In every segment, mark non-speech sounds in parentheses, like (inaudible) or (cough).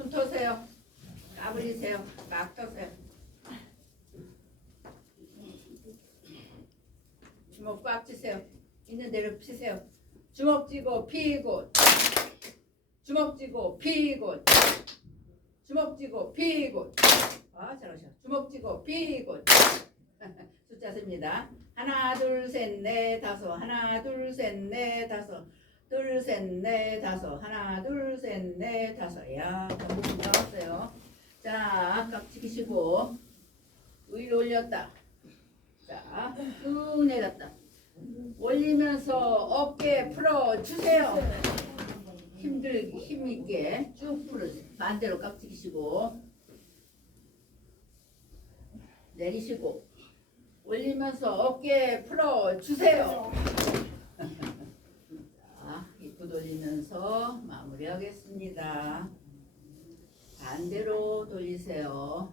숨 터세요. 까불리세요. 막 터세요. 주먹 꽉 쥐세요. 있는 대로 피세요. 주먹 쥐고 피고 주먹 쥐고 피고 주먹 쥐고 피고 아 잘하셔. 주먹 쥐고 피고 (laughs) 숫자 씁니다. 하나 둘 셋 넷 다섯 하나 둘 셋 넷 다섯 둘 셋 넷 다섯 하나 둘 셋 넷 다섯 야 전부 나왔어요. 자 깍지 끼시고 위로 올렸다. 자 쭉 내렸다. 올리면서 어깨 풀어 주세요. 힘들 힘 있게 쭉 풀어주세요. 반대로 깍지 끼시고 내리시고 올리면서 어깨 풀어 주세요. 돌리면서 마무리하겠습니다. 반대로 돌리세요.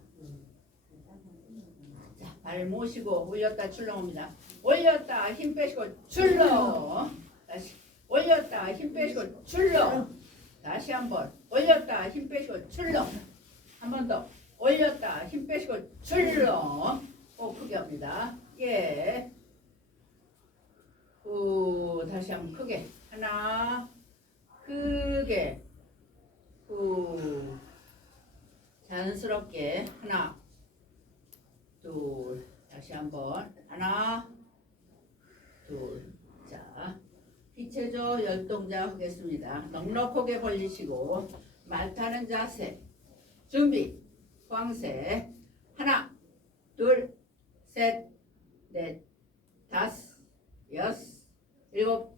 자, 발 모시고 올렸다 출렁옵니다. 올렸다 힘 빼시고 출렁. 다시 올렸다 힘 빼시고 출렁. 다시 한번 올렸다 힘 빼시고 출렁. 한 번 더 올렸다 힘 빼시고 출렁. 꼭 크게 합니다. 예. 후 다시 한번 크게 하나 크게. 후. 자연스럽게. 하나. 둘. 다시 한번. 하나. 둘자. 기체조 열동작 하겠습니다. 넉넉하게 벌리시고 말 타는 자세. 준비. 광세. 하나. 둘. 셋, 넷, 다섯, 여섯, 일곱,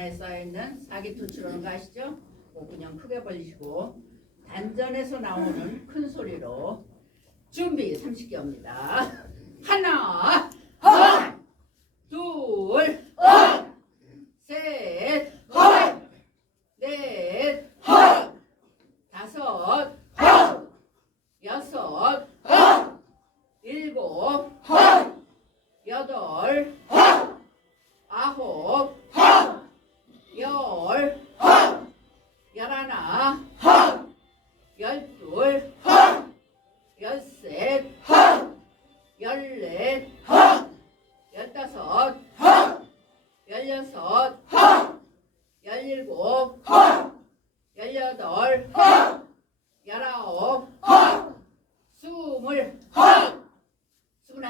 하나에 쌓여있는 아시죠? 목 그냥 크게 벌리시고 단전에서 나오는 큰 소리로 준비 30개입니다. (laughs)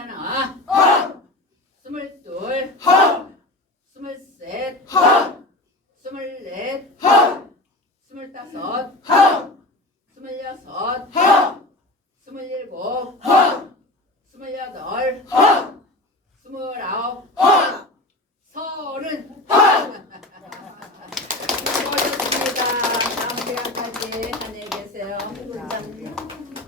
하나, 스물둘, 스물셋, 스물넷, 스물다섯, 스물여섯, 스물일곱, 스물여덟, 스물아홉, 서른. 수고하셨습니다. 다음 시간까지 안녕히 계세요.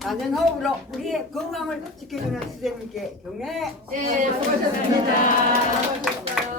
낮은 호흡으로 우리의 건강을 지켜주는 선생님께 경례. 네, 수고하셨습니다. 수고하셨어요.